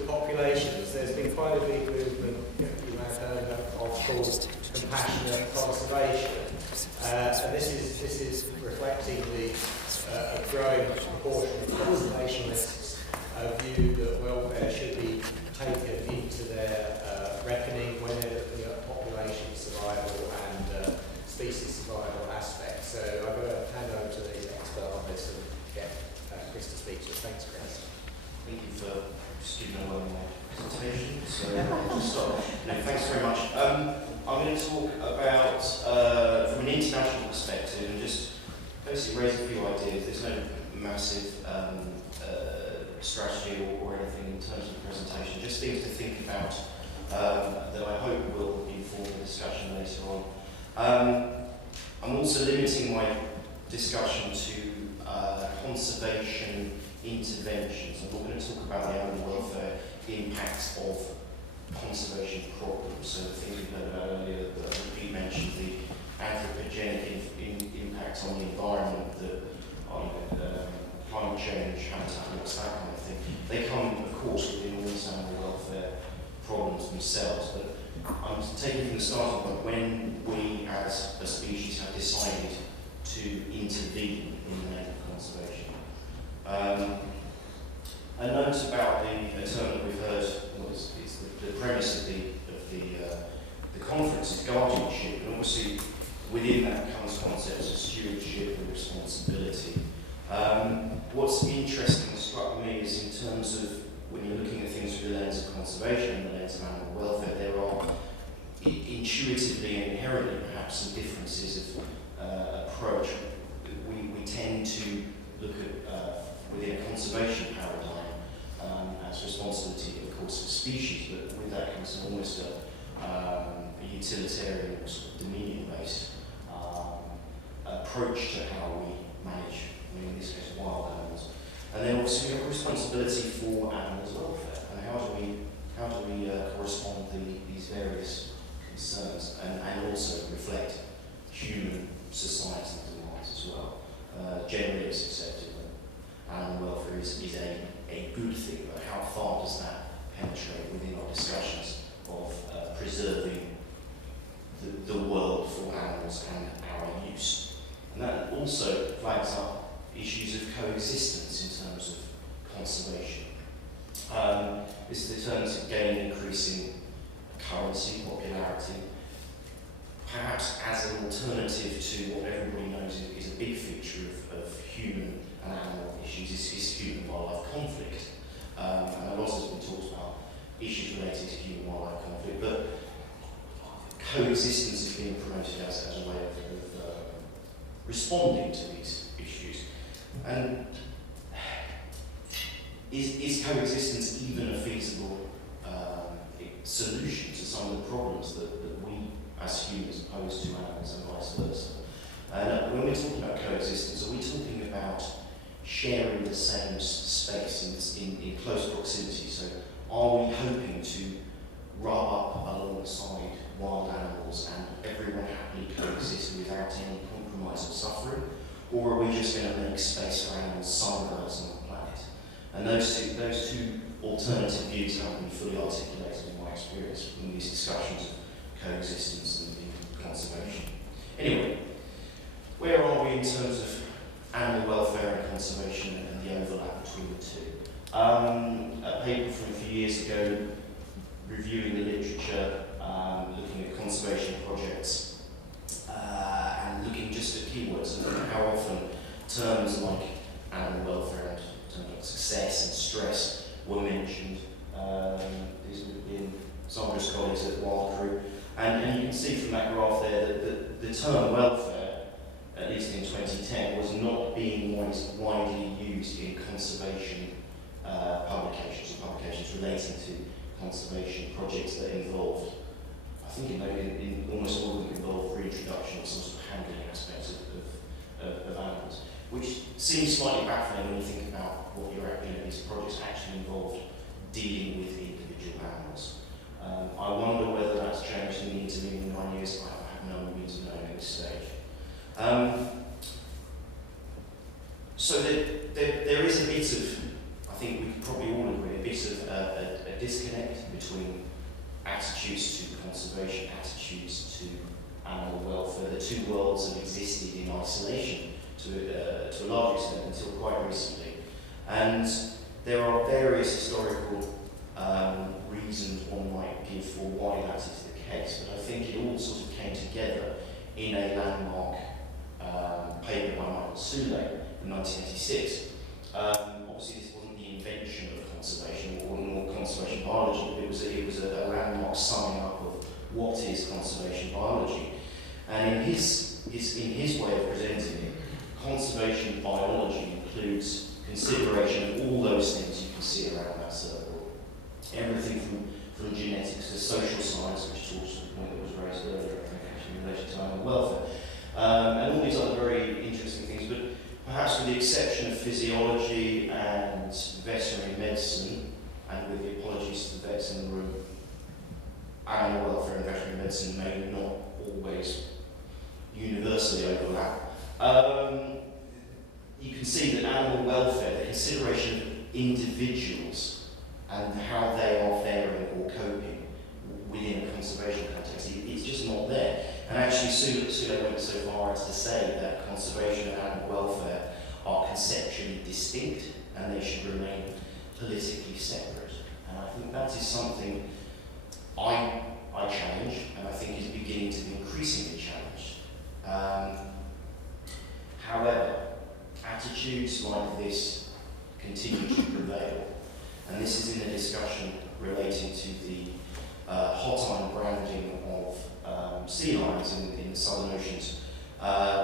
with populations, there's been quite a big movement, you may have heard of called compassionate conservation. And this is reflecting the growing proportion of conservationists view that welfare should be taken into their reckoning when they're looking at population survival and species survival aspects. So I'm going to hand over to the expert on this and get Chris to speak to us. Thanks, Chris. Thank you for just giving a lot of my presentation. So to start, thanks very much. I'm going to talk about, from an international perspective, and just basically raise a few ideas. There's no massive strategy or anything in terms of the presentation, just things to think about that I hope will inform the discussion later on. I'm also limiting my discussion to conservation interventions. I'm not going to talk about the animal welfare impacts of conservation problems, so the things we heard about earlier that Pete mentioned, the anthropogenic impact on the environment, climate change, habitat loss, that kind of thing. They come, of course, within all these animal welfare problems themselves, but I'm taking from the starting point when we as a species have decided to intervene in the name of conservation. A note about the term that we've heard, it's the premise of the conference is guardianship, and obviously within that comes concepts of stewardship and responsibility. What's interesting struck me is in terms of when you're looking at things through the lens of conservation and the lens of animal welfare, there are intuitively and inherently perhaps some differences of approach. We tend to look at within a conservation paradigm as responsibility, of course, of species, but with that comes almost a utilitarian or sort of dominion-based approach to how we manage, in this case, wild animals. And then obviously we have a responsibility for animals' welfare, and how do we correspond to these various concerns and also reflect human societal demands as well. Generally it's accepted that animal welfare is a good thing, but how far does that penetrate within our discussions of preserving the world for animals and our use? And that also flags up issues of coexistence in terms of conservation. This returns again increasing currency, popularity, perhaps as an alternative to what everybody knows is a big feature of human and animal issues, is human-wildlife conflict. And a lot has been talked about issues related to human-wildlife conflict, but coexistence is being promoted as a way of responding to these issues. And is coexistence even a feasible solution to some of the problems that we as humans pose to animals and vice versa? And when we're talking about coexistence, are we talking about sharing the same space in close proximity? So are we hoping to rub up alongside wild animals and everyone happily coexist without any compromise or suffering? Or are we just going to make space for animals somewhere else on the planet? And those two alternative views haven't been fully articulated in my experience in these discussions of coexistence and conservation. Anyway, where are we in terms of animal welfare and conservation and the overlap between the two? A paper from a few years ago reviewing the literature, looking at conservation projects, and looking just at keywords and how often terms like animal welfare and terms like success and stress were mentioned. These would have been Sandra's colleagues at Wild Crew. And you can see from that graph there that the term welfare, at least in 2010, was not being widely used in conservation publications or publications relating to conservation projects that involved, I think in almost all of them involved reintroduction of some sort of handling aspects of animals, which seems slightly baffling when you think about what these projects actually involved dealing with individual animals. I wonder whether that's changed in the intervening 9 years. I have no means of knowing at this stage. So there is a bit of, I think we could probably all agree, a bit of a disconnect between attitudes to conservation, attitudes to animal welfare. The two worlds have existed in isolation to a large extent until quite recently. And there are various historical reasons one might give for why that is the case, but I think it all sort of came together in a landmark paper by Michael Soule in 1986. Obviously, this wasn't the invention of conservation or more conservation biology, but it was a landmark summing up of what is conservation biology. And in his way of presenting it, conservation biology includes consideration of all those things you can see around that circle. Everything from genetics to social science, which talks to the point that was raised earlier, I think, actually in relation to animal welfare. And all these other very interesting things, but perhaps with the exception of physiology and veterinary medicine, and with the apologies to the vets in the room, animal welfare and veterinary medicine may not always universally overlap. You can see that animal welfare, the consideration of individuals and how they are faring or coping within a conservation context, it's just not there. And actually, Soule went so far as to say that conservation and animal welfare are conceptually distinct and they should remain politically separate. And I think that is something I challenge, and I think is beginning to be increasingly challenged. However, attitudes like this continue to prevail, and this is in a discussion relating to the hot iron branding of sea lions in the southern oceans,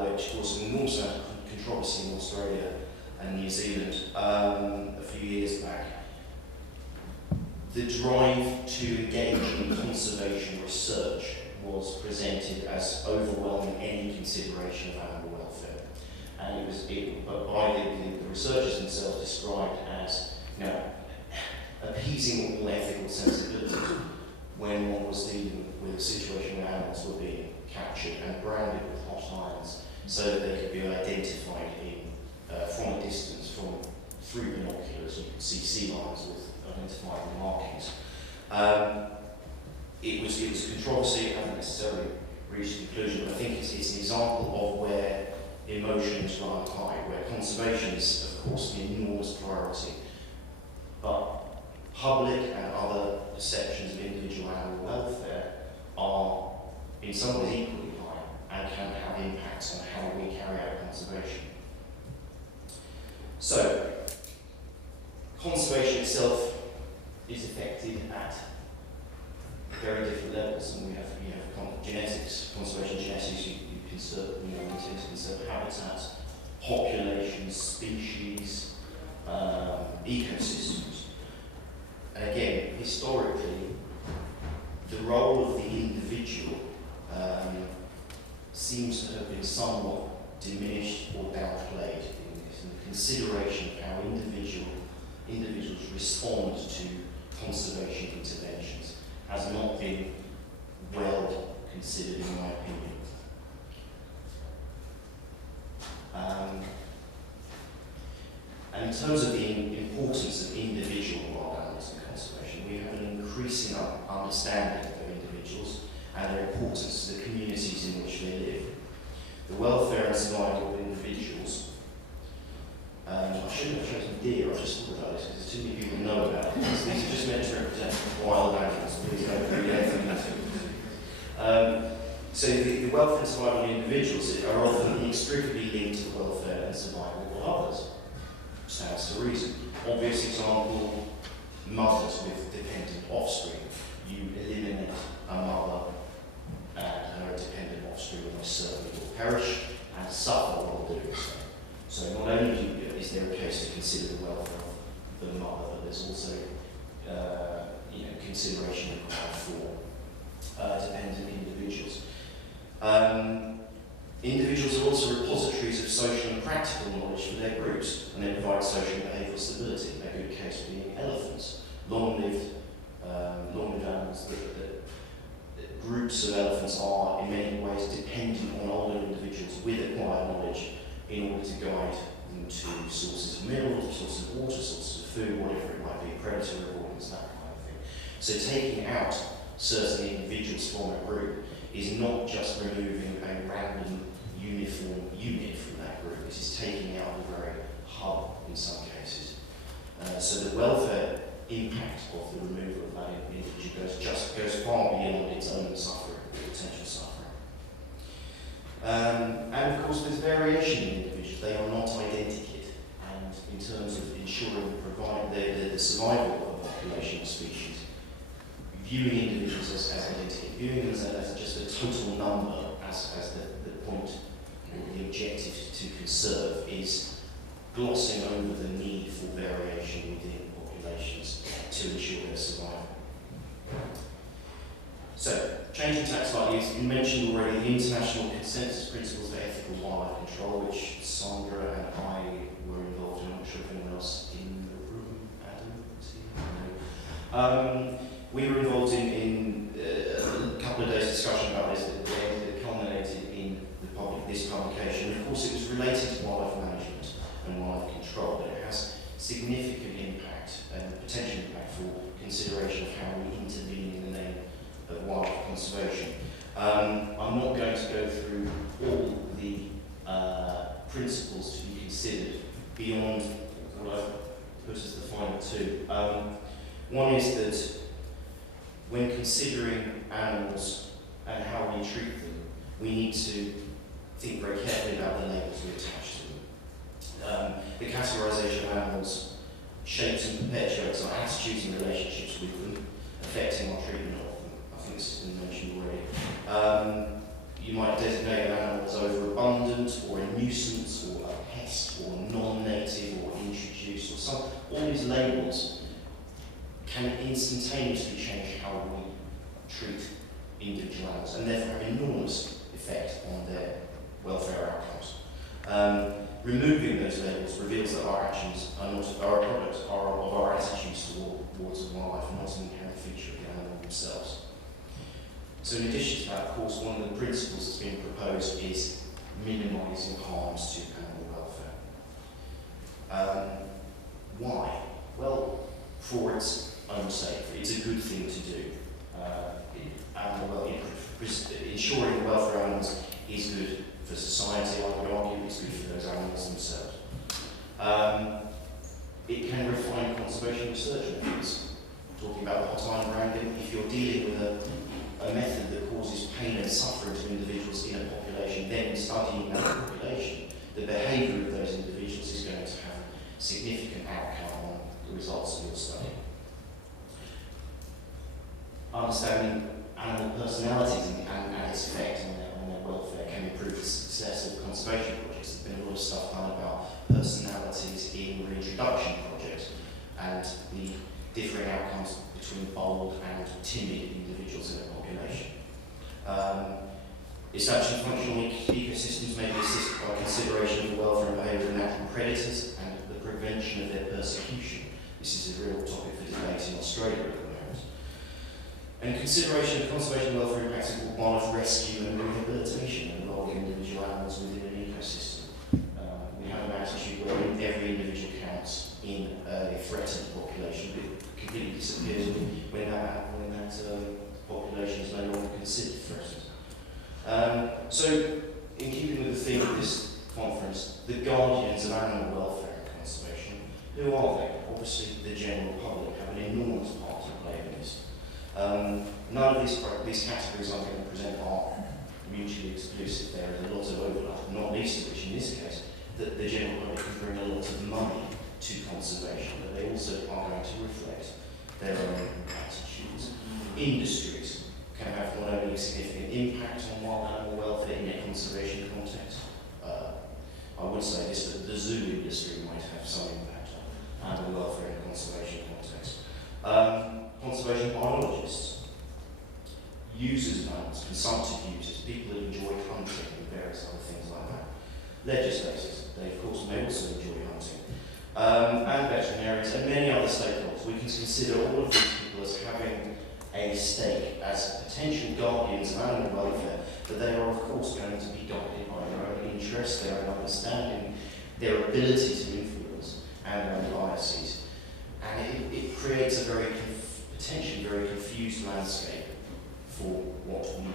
which caused an enormous amount of controversy in Australia and New Zealand a few years back. The drive to engage in conservation research was presented as overwhelming any consideration of animal welfare, and it was by the researchers themselves described as, you know, appeasing all ethical sensibilities when one was dealing with a situation where animals were being captured and branded with hot irons so that they could be identified from a distance, through binoculars. You could see sea lions with identifiable markings. It was controversy. It hasn't necessarily reached a conclusion, but I think it's an example of where emotions run high, where conservation is, of course, an enormous priority, but public and other perceptions of individual animal welfare are in some ways equally high and can have impacts on how we carry out conservation. So, conservation itself is affected at very different levels, and we have genetics, conservation genetics. You conserve, conserve habitats, populations, species, ecosystems. And again, historically, the role of the individual seems to have been somewhat diminished or downplayed in this, and the consideration of how individuals respond to conservation interventions has not been well considered, in my opinion. And in terms of the importance of individual wild animals in conservation, we have an increasing understanding of individuals and their importance to the communities in which they live. The welfare and survival of individuals. I shouldn't have chosen deer, I just thought about this because too many people know about it. These are just meant to represent wild animals, please don't read anything into it. So the welfare and survival of individuals are often inextricably linked to the welfare and survival of others. Stands to reason. Obvious example, mothers with dependent offspring. You eliminate a mother and her dependent offspring almost certainly will perish and suffer while doing so. So not only is there a case to consider the welfare of the mother, but there's also consideration required for dependent individuals. Individuals are also repositories of social and practical knowledge for their groups, and they provide social and behavioural stability. A good case being elephants, long-lived animals. That groups of elephants are in many ways dependent on older individuals with acquired knowledge in order to guide them to sources of minerals, sources of water, sources of food, whatever it might be, predator avoidance, that kind of thing. So taking out certain individuals from a group is not just removing a random uniform unit from that group, it is taking out the very hub in some cases. So the welfare impact of the removal of that individual goes far beyond its own suffering, or potential suffering. And of course there's variation in individuals, they are not identikit, and in terms of ensuring the survival of a population or species, viewing individuals as identikit, viewing them as just a total number as the point, or the objective to conserve, is glossing over the need for variation within populations to ensure their survival. So, changing tack slightly, you mentioned already the International Consensus Principles for Ethical Wildlife Control, which Sandra and I were involved in. I'm not sure if anyone else in the room, Adam, is he? No. We were involved in a couple of days' discussion about this that culminated in this publication. And of course, it was related to wildlife management and wildlife control, but it has significant impact and potential impact for consideration of how we intervene in the name of wildlife conservation. I'm not going to go through all the principles to be considered beyond what I've put as the final two. One is that when considering animals and how we treat them, we need to think very carefully about the labels we attach to them. The categorisation of animals shapes and perpetuates our attitudes and relationships with them, affecting our treatment of them. I think this has been mentioned already. You might designate an animal as overabundant, or a nuisance, or a pest, or non-native, or introduced, or some. All these labels can instantaneously change how we treat individual animals, and therefore have enormous effect on their welfare outcomes. Removing those labels reveals that our actions are not our products of our attitudes towards wildlife, not an inherent feature of the animal themselves. So in addition to that, of course, one of the principles that's being proposed is minimising harms to animal welfare. Why? Well, for its own sake. It's a good thing to do. Ensuring the welfare of animals is good for society, I would argue, it's good for those animals themselves. It can refine conservation research methods. Talking about the hot iron branding, if you're dealing with a method that causes pain and suffering to individuals in a population, then studying that population, the behaviour of those individuals is going to have a significant outcome on the results of your study. Understanding animal personalities and its effect on their welfare can improve the success of conservation projects. There's been a lot of stuff done about personalities in reintroduction projects and the differing outcomes between bold and timid individuals in a population. Establishing functional ecosystems may be assisted by consideration of the welfare and behaviour of natural predators and the prevention of their persecution. This is a real topic for debate in Australia at the moment. And consideration of conservation and welfare impacts of wildlife rescue and rehabilitation involving individual animals within an ecosystem. We have an attitude where every individual counts in a threatened population, but it completely disappears when that population is no longer considered threatened. So, in keeping with the theme of this conference, the guardians of animal welfare and conservation, who are they? Obviously, the general public have an enormous part to play in this. None of these categories I'm going to present are mutually exclusive. There is a lot of overlap, not least of which in this case, that the general public can bring a lot of money to conservation, but they also are going to reflect their own attitudes. Industries can have not only a significant impact on wild animal welfare in a conservation context. I would say this, that the zoo industry might have some impact on animal welfare in a conservation context. Conservation biologists, users of animals, consumptive users, people that enjoy hunting and various other things like that. Legislators, they of course may also enjoy hunting. And veterinarians and many other stakeholders. We can consider all of these people as having a stake as potential guardians of animal welfare, but they are of course going to be guided by their own interests, their own understanding, their ability to influence and their own biases. And it creates a very potentially very confused landscape for what we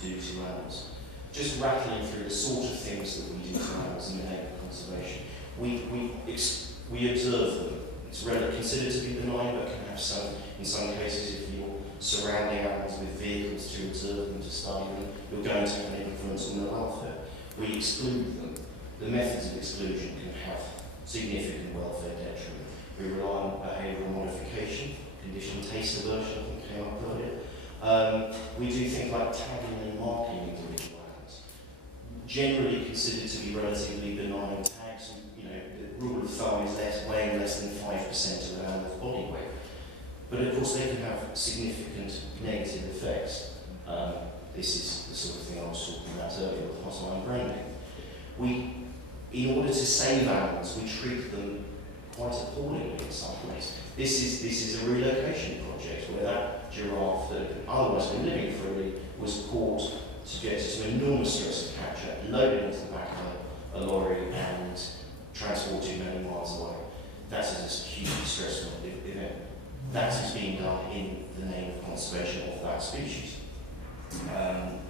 do to animals. Just rattling through the sort of things that we do to animals in the name of conservation. We observe them. It's considered to be benign, but can have some, in some cases, if you're surrounding animals with vehicles to observe them, to study them, you're going to have an influence on their welfare. We exclude them. The methods of exclusion can have significant welfare detriment. We rely on behavioural modification, conditioned taste aversion, I think came up earlier. We do things like tagging and marking individual animals. Generally considered to be relatively benign tags. You know, the rule of thumb is weighing less than 5% of an animal's body weight. But of course they can have significant negative effects. This is the sort of thing I was talking about earlier with hostile branding. In order to save animals, we treat them quite appallingly in some ways. This is a relocation project where that giraffe that had otherwise been living freely was caught, subjected to enormous stress of capture, loaded into the back of a lorry and transported many miles away. That is a hugely stressful event. That is being done in the name of conservation of that species.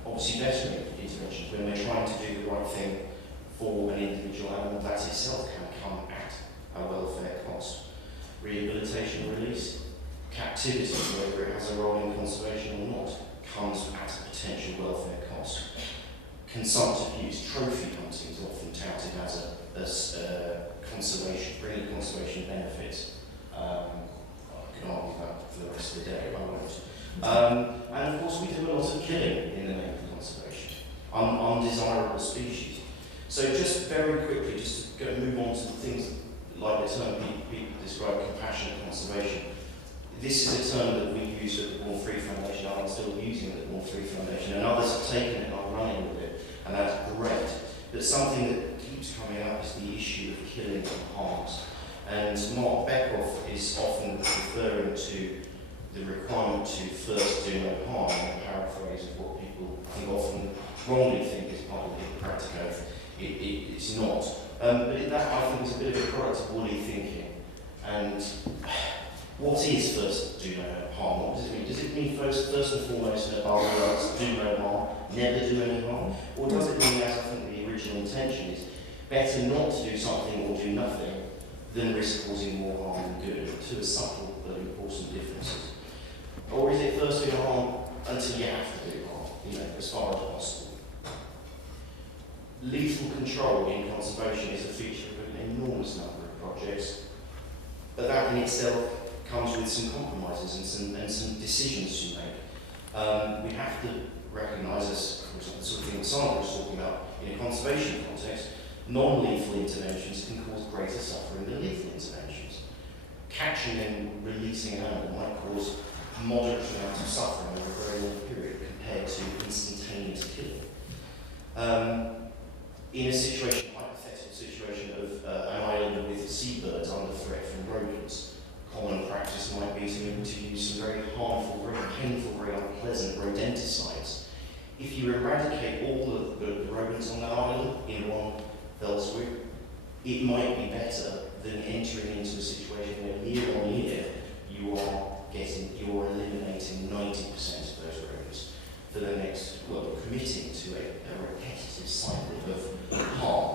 Obviously, veterinary interventions, when we're trying to do the right thing for an individual animal, that itself can come at a welfare cost. Rehabilitation and release, captivity, whether it has a role in conservation or not, comes at a potential welfare cost. Consumptive use, trophy hunting is often touted as conservation, bringing conservation benefits. I can argue that for the rest of the day, I won't. And of course we do a lot of killing in the name of conservation, undesirable species. So just very quickly, just to move on to things like the term people describe compassionate conservation. This is a term that we use at the Born Free Foundation, I'm still using it at the Born Free Foundation, and others have taken it and are running with it, and that's great. But something that keeps coming up is the issue of killing and harms. And Mark Beckhoff is often referring to the requirement to first do no harm, in a paraphrase of what people often wrongly think is part of the Hippocratic Oath. It's not. But that, I think, is a bit of a product of woolly thinking. And what is first do no harm? What does it mean? Does it mean first and foremost and above all else, do no harm, never do any harm? Or does it mean, as I think the original intention is, better not to do something or do nothing than risk causing more harm than good? Two subtle but important differences. Or is it first do no harm until you have to do harm, as far as possible? Lethal control in conservation is a feature of an enormous number of projects, but that in itself comes with some compromises and some decisions to make. We have to recognise, as for example, the sort of thing that Sandra was talking about, in a conservation context, non-lethal interventions can cause greater suffering than lethal interventions. Catching and releasing an animal might cause moderate amounts of suffering over a very long period compared to instantaneous killing. In a situation, hypothetical situation of an island with seabirds under threat from rodents, common practice might be to use some very harmful, very painful, very unpleasant rodenticides. If you eradicate all the rodents on that island in one fell swoop, it might be better than entering into a situation where year on year you are eliminating 90% of those rodents for the next, committing to a repetitive cycle of harm.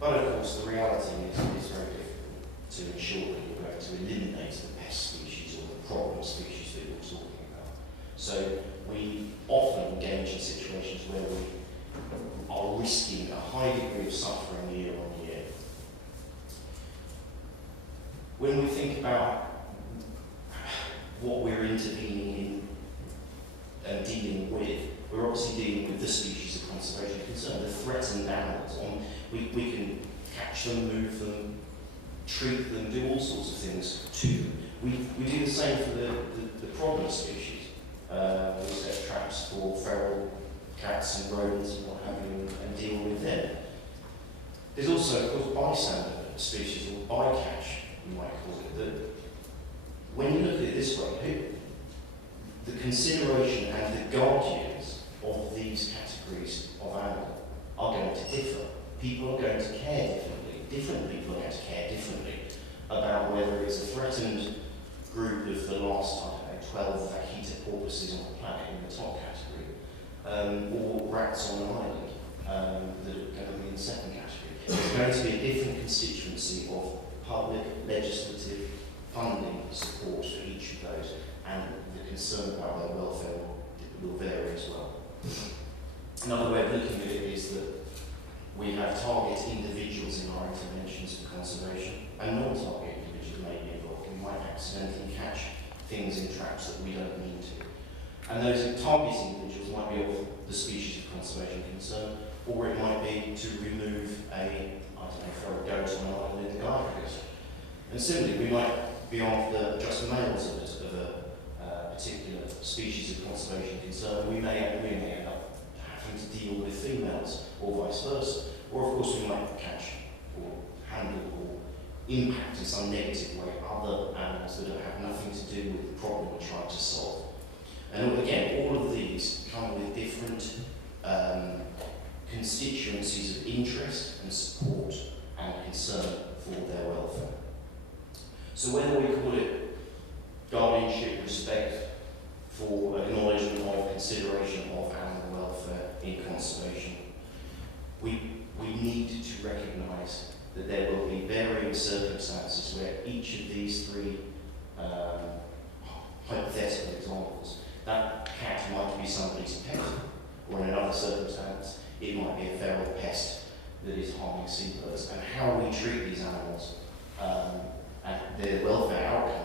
But of course the reality is very difficult to ensure that you're going to eliminate the pest species or the problem species that you're talking about. So we often engage in situations where we are risking a high degree of suffering year on year. When we think about what we're intervening in and dealing with, we're obviously dealing with the species of conservation concern, the threatened animals. We can catch them, move them, treat them, do all sorts of things to them. We do the same for the problem species. We set traps for feral cats and rodents and what have you, and deal with them. There's also, of course, bystander species, or bycatch, you might call it, that when you look at it this way, the consideration and the guardians of these categories of animal are going to differ. People are going to care differently. Different people are going to care differently about whether it's a threatened group of the porpoises on the planet in the top category, or rats on an island that are going to be in the second category. There's going to be a different constituency of public, legislative, funding support for each of those, and the concern about their welfare will vary as well. Another way of looking at it is that we have target individuals in our interventions for conservation, and non-target individuals may be involved. We might accidentally catch things in traps that we don't mean to. And those target individuals might be of the species of conservation concern, or it might be to remove throw a goat on an island in the Galapagos. And similarly, we might be after just males of a particular species of conservation concern. We may end up having to deal with females, or vice versa. Or of course we might catch or handle or impact in some negative way other animals that have nothing to do with the problem we're trying to solve. And again, all of these come with different constituencies of interest and support and concern for their welfare. So whether we call it guardianship, respect for acknowledgement of consideration of animal welfare in conservation, we need to recognise that there will be varying circumstances where each of these three hypothetical examples, that cat might be somebody's pet, or in another circumstance, it might be a feral pest that is harming seabirds. And how we treat these animals and their welfare outcomes